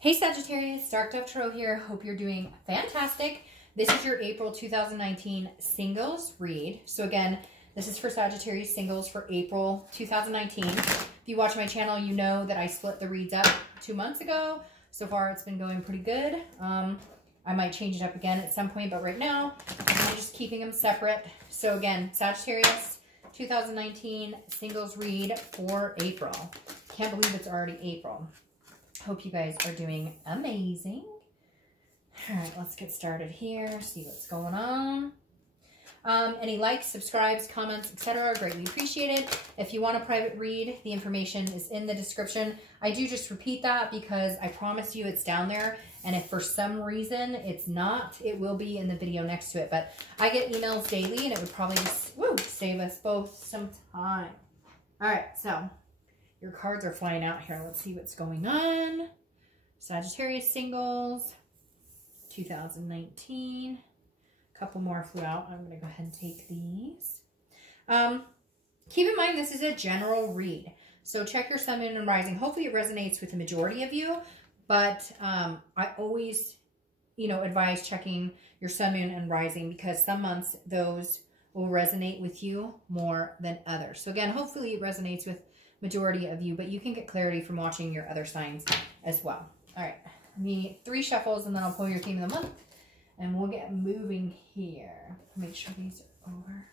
Hey Sagittarius, Dark Dove Tarot here. Hope you're doing fantastic. This is your April 2019 singles read. So again, this is for Sagittarius singles for April 2019. If you watch my channel, you know that I split the reads up 2 months ago. So far, it's been going pretty good. I might change it up again at some point, but right now, I'm just keeping them separate. So again, Sagittarius 2019 singles read for April. Can't believe it's already April. Hope you guys are doing amazing. All right, let's get started here, see what's going on. Any likes, subscribes, comments, etc. are greatly appreciated. If you want a private read, the information is in the description. I do just repeat that because I promise you it's down there. And if for some reason it's not, it will be in the video next to it. But I get emails daily and it would probably just save us both some time. All right, so your cards are flying out here. Let's see what's going on. Sagittarius singles, 2019. A couple more flew out. I'm going to go ahead and take these. Keep in mind, this is a general read. So check your sun, moon, and rising. Hopefully it resonates with the majority of you. But I always, advise checking your sun, moon, and rising because some months those will resonate with you more than others. So again, hopefully it resonates with majority of you, but you can get clarity from watching your other signs as well. All right, I need 3 shuffles and then I'll pull your theme of the month and we'll get moving here. Make sure these are over.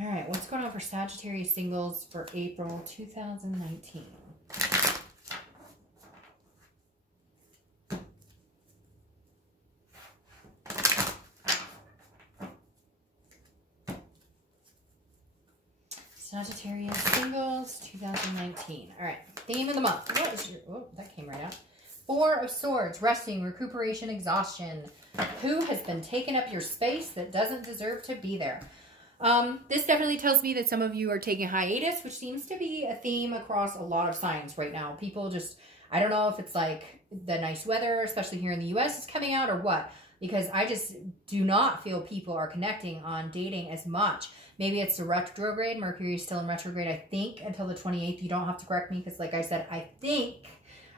All right, what's going on for Sagittarius singles for April 2019? Sagittarius singles 2019. All right, theme of the month. What is your, oh, that came right out. 4 of Swords, resting, recuperation, exhaustion. Who has been taking up your space that doesn't deserve to be there? This definitely tells me that some of you are taking hiatus, which seems to be a theme across a lot of signs right now. People just, I don't know if it's like the nice weather, especially here in the US, is coming out or what. Because I just do not feel people are connecting on dating as much. Maybe it's the retrograde. Mercury is still in retrograde, I think, until the 28th. You don't have to correct me because, like I said, I think.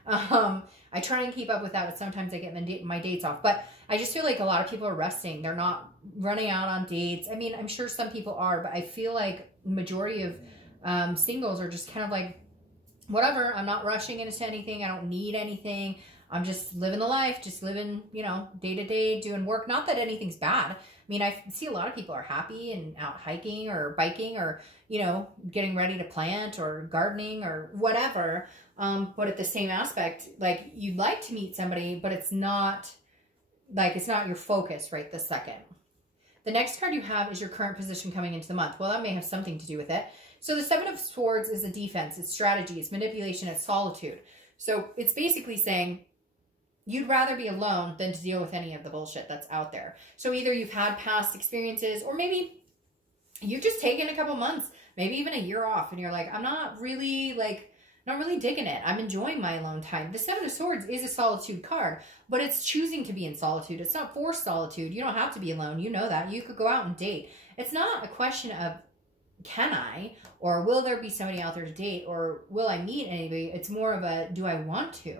I try and keep up with that, but sometimes I get my dates off. But I just feel like a lot of people are resting. They're not running out on dates. I mean, I'm sure some people are, but I feel like the majority of singles are just kind of like, whatever, I'm not rushing into anything. I don't need anything. I'm just living the life, just living, day to day, doing work. Not that anything's bad. I mean, I see a lot of people are happy and out hiking or biking or, getting ready to plant or gardening or whatever. But at the same aspect, like you'd like to meet somebody, but it's not your focus right this second. The next card you have is your current position coming into the month. Well, that may have something to do with it. So the 7 of Swords is a defense, it's strategy, it's manipulation, it's solitude. So it's basically saying, you'd rather be alone than to deal with any of the bullshit that's out there. So either you've had past experiences or maybe you've just taken a couple months, maybe even a year off and you're like, I'm not really digging it. I'm enjoying my alone time. The 7 of Swords is a solitude card, but it's choosing to be in solitude. It's not forced solitude. You don't have to be alone. You know that. You could go out and date. It's not a question of can I or will there be somebody out there to date or will I meet anybody? It's more of a do I want to?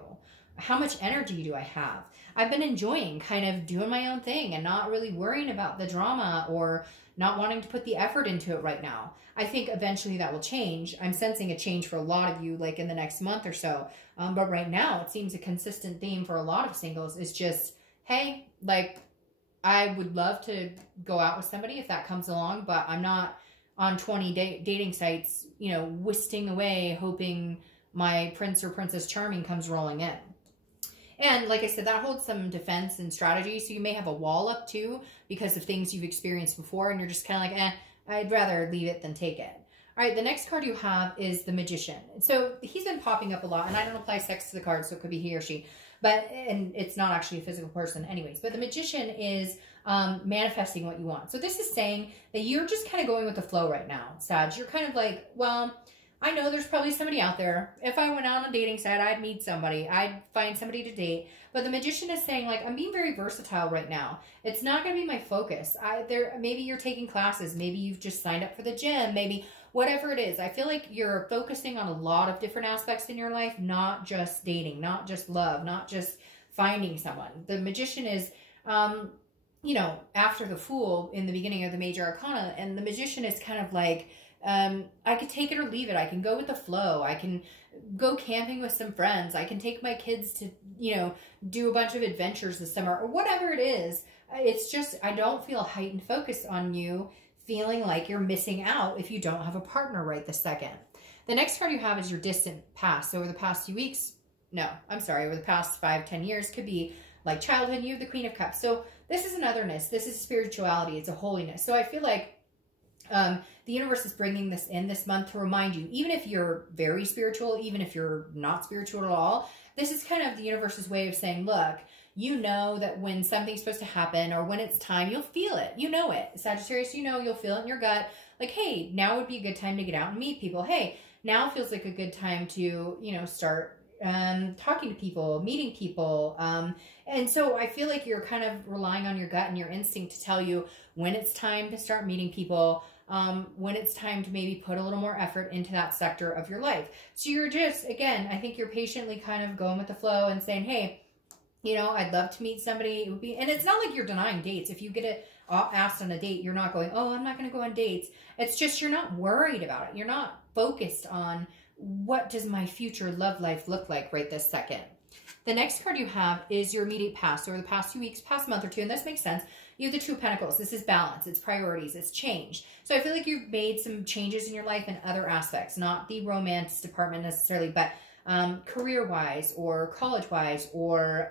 How much energy do I have? I've been enjoying kind of doing my own thing and not really worrying about the drama or not wanting to put the effort into it right now. I think eventually that will change. I'm sensing a change for a lot of you like in the next month or so. But right now it seems a consistent theme for a lot of singles is just, hey, like I would love to go out with somebody if that comes along, but I'm not on 20 dating sites, whisting away hoping my prince or princess charming comes rolling in. And like I said, that holds some defense and strategy. So you may have a wall up too because of things you've experienced before. And you're just kind of like, I'd rather leave it than take it. All right, the next card you have is the Magician. So he's been popping up a lot. And I don't apply sex to the card, so it could be he or she. And it's not actually a physical person anyways. But the Magician is manifesting what you want. So this is saying that you're just kind of going with the flow right now, Sag. You're kind of like, well, I know there's probably somebody out there. If I went out on a dating site, I'd meet somebody. I'd find somebody to date. But the Magician is saying, like, I'm being very versatile right now. It's not going to be my focus. Maybe you're taking classes. Maybe you've just signed up for the gym. Maybe whatever it is. I feel like you're focusing on a lot of different aspects in your life, not just dating, not just love, not just finding someone. The Magician is, you know, after the Fool in the beginning of the Major Arcana, and the Magician is kind of like, I could take it or leave it. I can go with the flow. I can go camping with some friends. I can take my kids to, you know, do a bunch of adventures this summer or whatever it is. It's just, I don't feel heightened focus on you feeling like you're missing out if you don't have a partner right this second. The next card you have is your distant past. So over the past few weeks, no, I'm sorry, over the past 5-10 years, could be like childhood. You have the Queen of Cups. So this is an otherness. This is spirituality. It's a holiness. So I feel like the universe is bringing this in this month to remind you, even if you're very spiritual, even if you're not spiritual at all, this is kind of the universe's way of saying, look, you know that when something's supposed to happen or when it's time, you'll feel it. You know it. Sagittarius, you know, you'll feel it in your gut. Like, hey, now would be a good time to get out and meet people. Hey, now feels like a good time to, you know, start talking to people, meeting people. And so I feel like you're kind of relying on your gut and your instinct to tell you when it's time to start meeting people, when it's time to maybe put a little more effort into that sector of your life. So you're just, again, I think you're patiently kind of going with the flow and saying, hey, you know, I'd love to meet somebody. It would be, and it's not like you're denying dates. If you get asked on a date, you're not going, oh, I'm not going to go on dates. It's just, you're not worried about it. You're not focused on what does my future love life look like right this second. The next card you have is your immediate past, over the past few weeks, past month or two, and this makes sense. You have the Two of Pentacles. This is balance. It's priorities. It's change. So I feel like you've made some changes in your life in other aspects, not the romance department necessarily, but career-wise or college-wise or,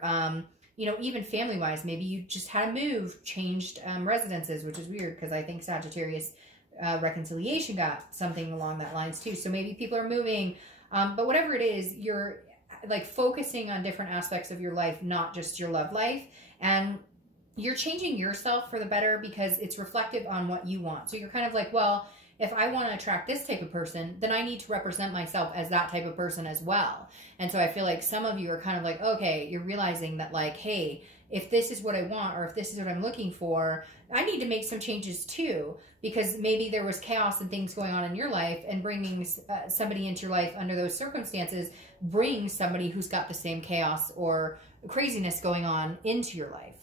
you know, even family-wise. Maybe you just had a move, changed residences, which is weird because I think Sagittarius reconciliation got something along that lines too. So maybe people are moving, but whatever it is, you're like focusing on different aspects of your life, not just your love life. And you're changing yourself for the better because it's reflective on what you want. So you're kind of like, well, if I want to attract this type of person, then I need to represent myself as that type of person as well. And so I feel like some of you are kind of like, okay, you're realizing that like, hey, if this is what I want, or if this is what I'm looking for, I need to make some changes too, because maybe there was chaos and things going on in your life, and bringing somebody into your life under those circumstances brings somebody who's got the same chaos or craziness going on into your life.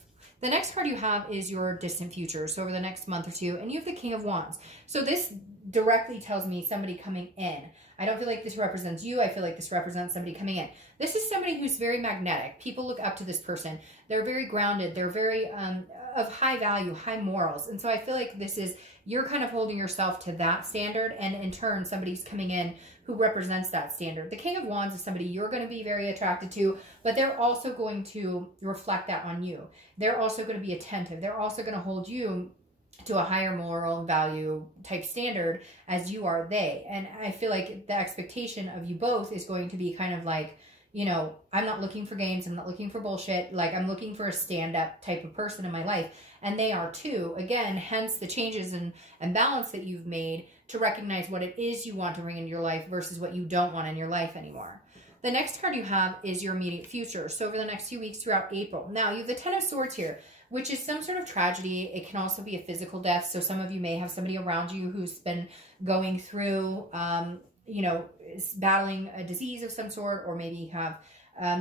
The next card you have is your distant future. So over the next month or two, and you have the King of Wands. So this directly tells me somebody coming in. I don't feel like this represents you. I feel like this represents somebody coming in. This is somebody who's very magnetic. People look up to this person. They're very grounded. They're very of high value, high morals. And so I feel like this is, you're kind of holding yourself to that standard, and in turn, somebody's coming in who represents that standard. The King of Wands is somebody you're going to be very attracted to, but they're also going to reflect that on you. They're also going to be attentive. They're also going to hold you to a higher moral value type standard as you are they. And I feel like the expectation of you both is going to be kind of like, you know, I'm not looking for games. I'm not looking for bullshit. Like, I'm looking for a stand-up type of person in my life. And they are too. Again, hence the changes and balance that you've made to recognize what it is you want to bring into your life versus what you don't want in your life anymore. The next card you have is your immediate future. So over the next few weeks throughout April. Now, you have the Ten of Swords here, which is some sort of tragedy. It can also be a physical death. So some of you may have somebody around you who's been going through, you know, is battling a disease of some sort, or maybe you have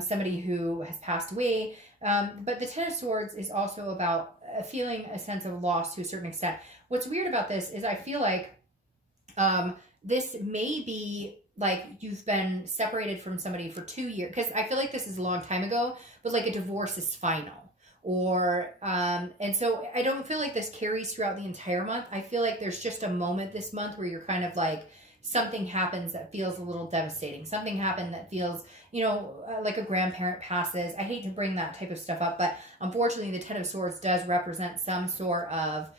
somebody who has passed away. But the Ten of Swords is also about feeling a sense of loss to a certain extent. What's weird about this is I feel like this may be like you've been separated from somebody for 2 years, because I feel like this is a long time ago, but like a divorce is final. Or, and so I don't feel like this carries throughout the entire month. I feel like there's just a moment this month where you're kind of like, something happens that feels a little devastating. Something happened that feels, you know, like a grandparent passes. I hate to bring that type of stuff up, but unfortunately the Ten of Swords does represent some sort of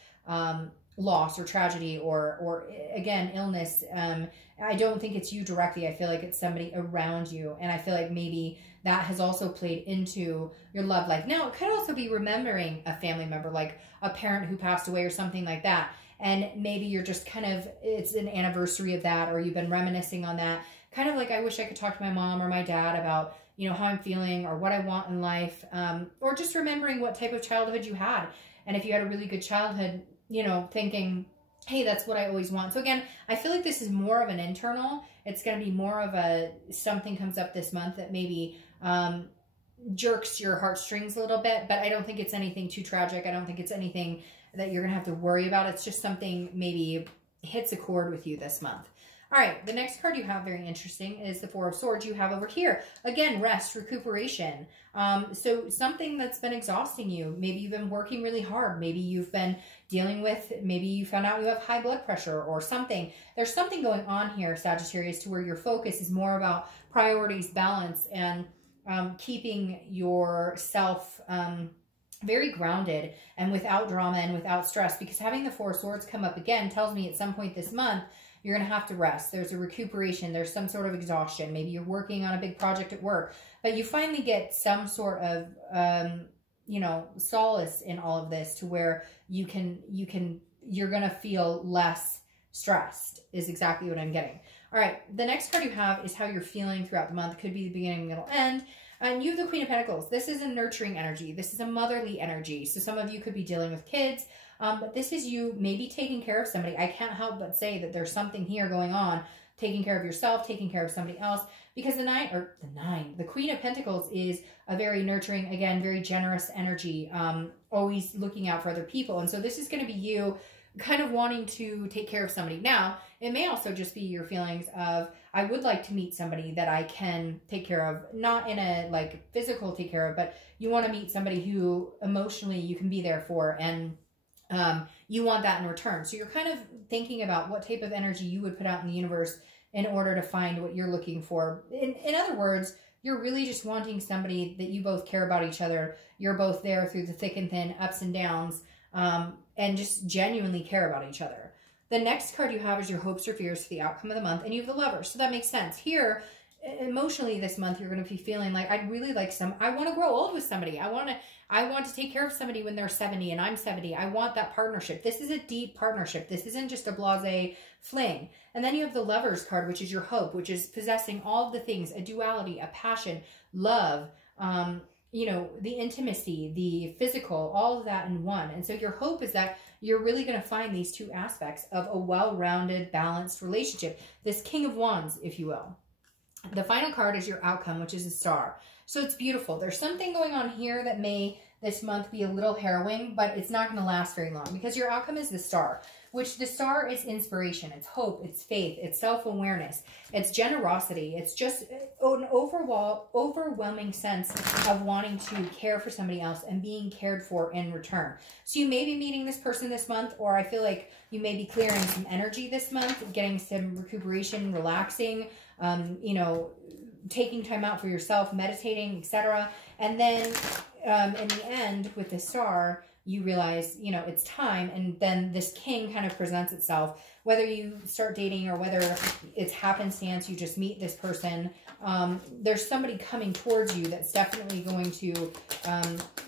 loss or tragedy or again, illness. I don't think it's you directly. I feel like it's somebody around you. And I feel like maybe that has also played into your love life. Now, it could also be remembering a family member, like a parent who passed away or something like that. And maybe you're just kind of, it's an anniversary of that, or you've been reminiscing on that. Kind of like, I wish I could talk to my mom or my dad about, you know, how I'm feeling or what I want in life. Or just remembering what type of childhood you had. And if you had a really good childhood, you know, thinking, hey, that's what I always want. So again, I feel like this is more of an internal. It's going to be more of a, something comes up this month that maybe jerks your heartstrings a little bit, but I don't think it's anything too tragic. I don't think it's anything that you're going to have to worry about. It's just something maybe hits a chord with you this month. All right, the next card you have, very interesting, is the Four of Swords you have over here. Again, rest, recuperation. So something that's been exhausting you. Maybe you've been working really hard. Maybe you've been dealing with, maybe you found out you have high blood pressure or something. There's something going on here, Sagittarius, to where your focus is more about priorities, balance, and keeping yourself very grounded and without drama and without stress. Because having the Four of Swords come up again tells me at some point this month, you're going to have to rest. There's a recuperation. There's some sort of exhaustion. Maybe you're working on a big project at work, but you finally get some sort of, you know, solace in all of this to where you're going to feel less stressed is exactly what I'm getting. All right. The next card you have is how you're feeling throughout the month. Could be the beginning, middle, end. And you have the Queen of Pentacles. This is a nurturing energy. This is a motherly energy. So some of you could be dealing with kids. But this is you maybe taking care of somebody. I can't help but say that there's something here going on, taking care of yourself, taking care of somebody else, because the Queen of Pentacles is a very nurturing, again, very generous energy, always looking out for other people. And so this is going to be you kind of wanting to take care of somebody. Now, it may also just be your feelings of, I would like to meet somebody that I can take care of, not in a like physical take care of, but you want to meet somebody who emotionally you can be there for, and you want that in return. So you're kind of thinking about what type of energy you would put out in the universe in order to find what you're looking for. In other words, you're really just wanting somebody that you both care about each other. You're both there through the thick and thin, ups and downs, and just genuinely care about each other. The next card you have is your hopes or fears for the outcome of the month, and you have the Lover. So that makes sense. Here, emotionally this month, you're going to be feeling like, I'd really like I want to grow old with somebody. I want to take care of somebody when they're 70 and I'm 70. I want that partnership. This is a deep partnership. This isn't just a blasé fling. And then you have the Lovers card, which is your hope, which is possessing all of the things, a duality, a passion, love, you know, the intimacy, the physical, all of that in one. And so your hope is that you're really going to find these two aspects of a well-rounded, balanced relationship. This King of Wands, if you will. The final card is your outcome, which is a Star. So it's beautiful. There's something going on here that may this month be a little harrowing, but it's not going to last very long, because your outcome is the Star, which the Star is inspiration, it's hope, it's faith, it's self-awareness, it's generosity. It's just an overwhelming sense of wanting to care for somebody else and being cared for in return. So you may be meeting this person this month, or I feel like you may be clearing some energy this month, getting some recuperation, relaxing, you know, taking time out for yourself, meditating, etc. And then in the end, with the Star, you realize, you know, it's time. And then this King kind of presents itself, whether you start dating or whether it's happenstance, you just meet this person. There's somebody coming towards you that's definitely going to,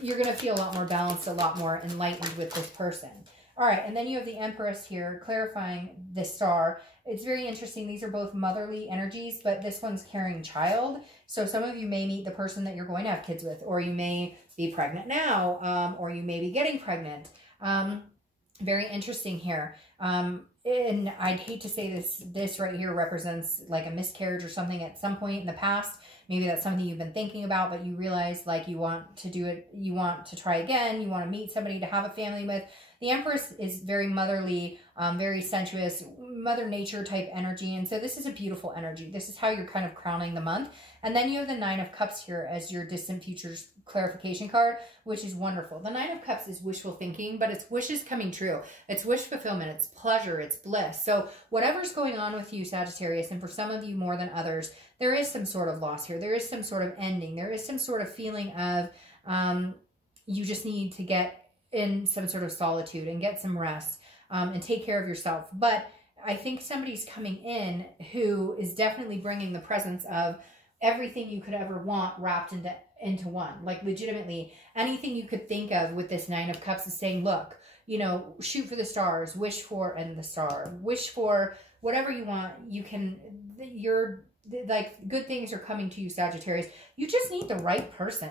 you're going to feel a lot more balanced, a lot more enlightened with this person. All right, and then you have the Empress here, clarifying the Star. It's very interesting. These are both motherly energies, but this one's carrying child. So some of you may meet the person that you're going to have kids with, or you may be pregnant now, or you may be getting pregnant. Very interesting here. And I'd hate to say this right here represents like a miscarriage or something at some point in the past. Maybe that's something you've been thinking about, but you realize like you want to do it, you want to try again, you want to meet somebody to have a family with. The Empress is very motherly, very sensuous, Mother Nature type energy. And so this is a beautiful energy. This is how you're kind of crowning the month. And then you have the Nine of Cups here as your distant futures clarification card, which is wonderful. The Nine of Cups is wishful thinking, but it's wishes coming true. It's wish fulfillment. It's pleasure. It's bliss. So whatever's going on with you, Sagittarius, and for some of you more than others, there is some sort of loss here. There is some sort of ending. There is some sort of feeling of you just need to get in some sort of solitude and get some rest and take care of yourself. But I think somebody's coming in who is definitely bringing the presence of everything you could ever want wrapped into one. Like legitimately anything you could think of with this Nine of Cups is saying, look, you know, shoot for the stars, wish for, and the star, wish for whatever you want. You can, like good things are coming to you, Sagittarius. You just need the right person.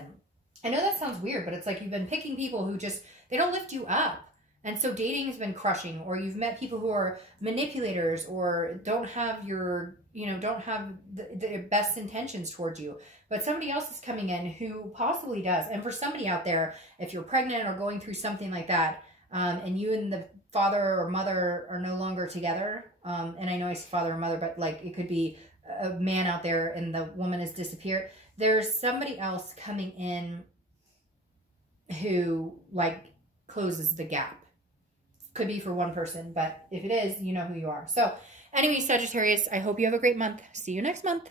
I know that sounds weird, but it's like you've been picking people who just, they don't lift you up. And so dating has been crushing, or you've met people who are manipulators or don't have your, don't have the best intentions towards you. But somebody else is coming in who possibly does. And for somebody out there, if you're pregnant or going through something like that, and you and the father or mother are no longer together, and I know it's father or mother, but like it could be a man out there and the woman has disappeared. There's somebody else coming in who like closes the gap. Could be for one person, but if it is, you know who you are. So anyway, Sagittarius, I hope you have a great month. See you next month.